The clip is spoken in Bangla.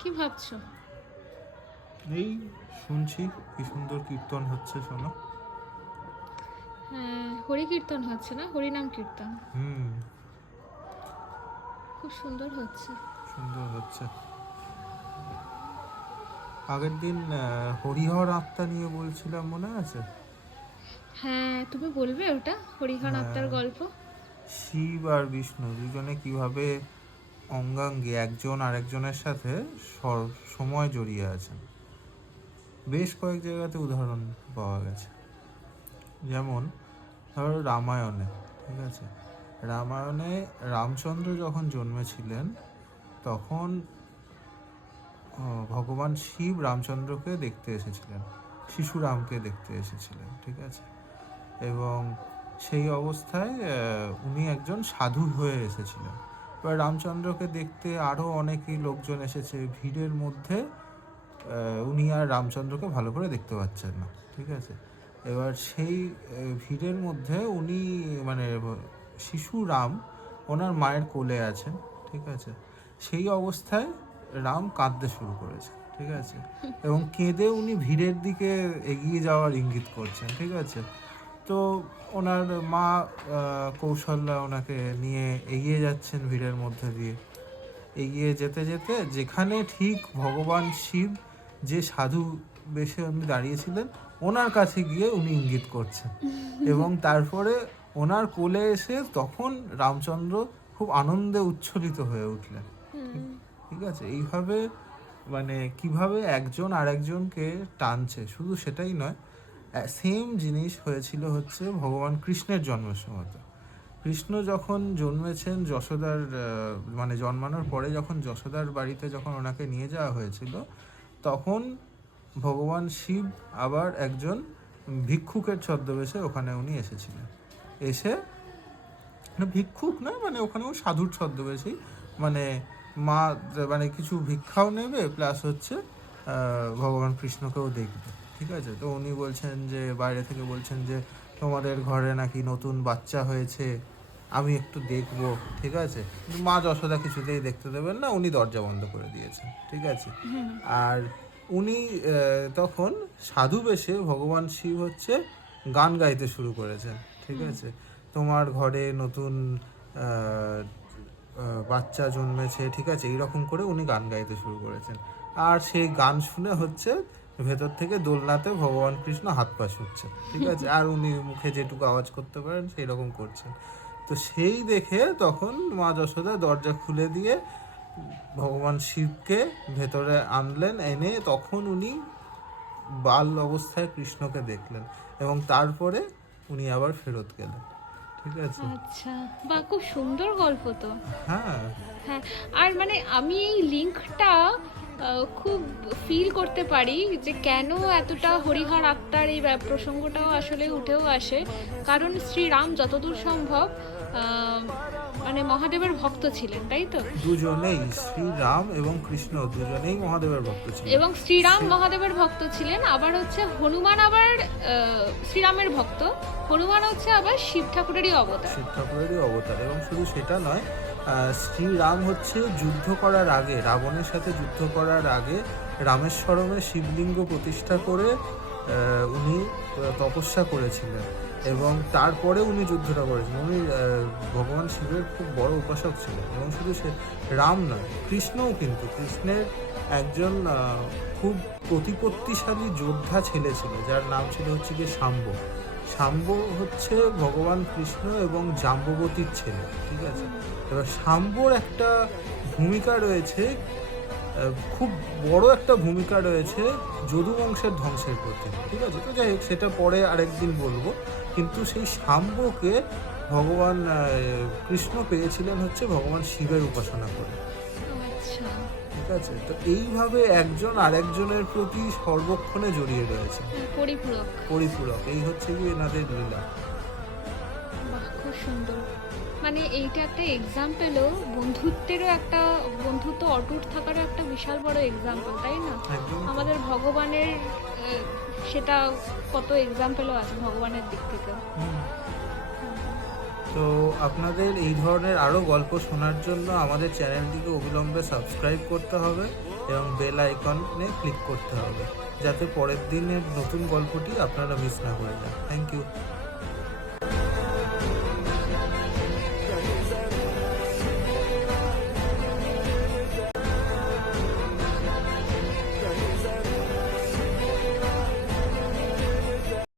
কি ভাবছো? এই শুনছি কি সুন্দর কীর্তন হচ্ছে, শোনো। হ্যাঁ, হরি কীর্তন হচ্ছে না, হরিনাম কীর্তন। হুম। খুব সুন্দর হচ্ছে। সুন্দর হচ্ছে। আগের দিন হরিহর আত্মা নিয়ে বলছিলাম, মনে আছে? হ্যাঁ, তুমি বলবে ওটা হরিহর হ্যাঁ, আত্মার গল্প? শিব আর বিষ্ণু দুজনে কিভাবে অঙ্গাঙ্গী একজন আরেকজনের সাথে সময় জড়িয়ে আছেন। বেশ কয়েক জায়গাতে উদাহরণ পাওয়া গেছে। যেমন ধরো রামায়ণে, ঠিক আছে, রামায়ণে রামচন্দ্র যখন জন্মেছিলেন তখন ভগবান শিব রামচন্দ্রকে দেখতে এসেছিলেন, শিশু রামকে দেখতে এসেছিলেন, ঠিক আছে। এবং সেই অবস্থায় উনি একজন সাধু হয়ে এসেছিলেন। এবার রামচন্দ্রকে দেখতে আরও অনেকেই লোকজন এসেছে, ভিড়ের মধ্যে উনি আর রামচন্দ্রকে ভালো করে দেখতে পাচ্ছেন না, ঠিক আছে। এবার সেই ভিড়ের মধ্যে উনি মানে শিশু রাম ওনার মায়ের কোলে আছেন, ঠিক আছে। সেই অবস্থায় রাম কাঁদতে শুরু করেছে, ঠিক আছে, এবং কেঁদে উনি ভিড়ের দিকে এগিয়ে যাওয়ার ইঙ্গিত করছেন, ঠিক আছে। তো ওনার মা কৌশল্যা ওনাকে নিয়ে এগিয়ে যাচ্ছেন ভিড়ের মধ্যে দিয়ে। এগিয়ে যেতে যেতে যেখানে ঠিক ভগবান শিব যে সাধু বেশে উনি দাঁড়িয়েছিলেন ওনার কাছে গিয়ে উনি ইঙ্গিত করছেন, এবং তারপরে ওনার কোলে এসে তখন রামচন্দ্র খুব আনন্দে উচ্ছ্বসিত হয়ে উঠলেন। ঠিক আছে, এইভাবে মানে কিভাবে একজন আরেকজনকে টানছে, শুধু সেটাই নয়, সেম জিনিস হয়েছিল হচ্ছে ভগবান কৃষ্ণের জন্মের সময়। কৃষ্ণ যখন জন্মেছেন যশোদার মানে জন্মানোর পরে যখন যশোদার বাড়িতে যখন ওনাকে নিয়ে যাওয়া হয়েছিল, তখন ভগবান শিব আবার একজন ভিক্ষুকের ছদ্মবেশে ওখানে উনি এসেছিলেন। এসে ভিক্ষুক নয়, মানে ওখানেও সাধুর ছদ্মবেশেই, মানে মা মানে কিছু ভিক্ষাও নেবে প্লাস হচ্ছে ভগবান কৃষ্ণকেও দেখবে, ঠিক আছে। তো উনি বলছেন যে বাইরে থেকে বলছেন যে তোমাদের ঘরে নাকি নতুন বাচ্চা হয়েছে, আমি একটু দেখব, ঠিক আছে। কিন্তু মা যশোদা কিছুতেই দেখতে দেবেন না, উনি দরজা বন্ধ করে দিয়েছেন, ঠিক আছে। আর উনি তখন সাধু বেশে ভগবান শিব হচ্ছে গান গাইতে শুরু করেছেন, ঠিক আছে। তোমার ঘরে নতুন বাচ্চা জন্মেছে, ঠিক আছে, এইরকম করে উনি গান গাইতে শুরু করেছেন। আর সেই গান শুনে হচ্ছে ভেতর থেকে দোলনাতে ভগবান কৃষ্ণ হাত পা ছুটছে, ঠিক আছে, আর উনি মুখে যেটুকু আওয়াজ করতে পারেন সেই রকম করছেন। তো সেই দেখে তখন মা যশোদা দরজা খুলে দিয়ে ভগবান শিবকে ভেতরে আনলেন, এনে তখন উনি বাল অবস্থায় কৃষ্ণকে দেখলেন, এবং তারপরে উনি আবার ফেরত গেলেন, ঠিক আছে। আচ্ছা, বাহ, খুব সুন্দর গল্প তো। হ্যাঁ। হ্যাঁ, আর মানে আমি এই লিঙ্কটা খুব ফিল করতে পারি যে কেন এতটা হরিহর আত্মার এই প্রসঙ্গটাও আসলে উঠেও আসে। কারণ শ্রীরাম যতদূর সম্ভব মানে মহাদেবের ভক্ত ছিলেন, তাই তো? দুজনেই শ্রীরাম এবং কৃষ্ণ দুজনেই মহাদেবের ভক্ত ছিলেন। এবং শ্রীরাম মহাদেবের ভক্ত ছিলেন, আবার হচ্ছে হনুমান আবার শ্রীরামের ভক্ত, হনুমান হচ্ছে আবার শিব ঠাকুরেরই অবতার। শিব ঠাকুরেরই অবতার। এবং শুধু সেটা নয়, শ্রীরাম হচ্ছে যুদ্ধ করার আগে, রাবণের সাথে যুদ্ধ করার আগে রামেশ্বরমে শিবলিঙ্গ প্রতিষ্ঠা করে উনি তপস্যা করেছিলেন, এবং তারপরে উনি যুদ্ধটা করেছিলেন। উনি ভগবান শিবের খুব বড় উপাসক ছিলেন। এবং শুধু সে রাম নয়, কৃষ্ণও কিন্তু কৃষ্ণের একজন খুব প্রতিপত্তিশালী যোদ্ধা ছেলে ছিল, যার নাম ছিল হচ্ছে গিয়ে শাম্ব। শাম্ব হচ্ছে ভগবান কৃষ্ণ এবং জাম্ববতীর ছেলে, ঠিক আছে। এবার শাম্বর একটা ভূমিকা রয়েছে, খুব বড় একটা ভূমিকা রয়েছে যদু বংশের ধ্বংসের প্রতি, ঠিক আছে। তো যাই হোক, সেটা পরে আরেকদিন বলবো। কিন্তু সেই শাম্বকে ভগবান কৃষ্ণ পেয়েছিলেন হচ্ছে ভগবান শিবের উপাসনা করে, আচ্ছা, ঠিক আছে। তো এইভাবে একজন আরেকজনের প্রতি সর্বক্ষণে জড়িয়ে রয়েছে, পরিপূরক। পরিপূরক। এই হচ্ছে কি এনাদের লীলা। বাহ, খুব সুন্দর। মানে এইটা একটা এক্সাম্পলও, বন্ধুত্বেরও একটা, বন্ধুত্ব অটুট থাকারও একটা বিশাল বড় এক্সাম্পল, তাই না? একদম। আমাদের ভগবানের সেটা কত এক্সাম্পলও আছে ভগবানের দিক থেকে। তো আপনাদের এই ধরনের আরও গল্প শোনার জন্য আমাদের চ্যানেলটিকে অবিলম্বে সাবস্ক্রাইব করতে হবে এবং বেল আইকনে ক্লিক করতে হবে, যাতে পরের দিনের নতুন গল্পটি আপনারা মিস না করে যান। Thank you.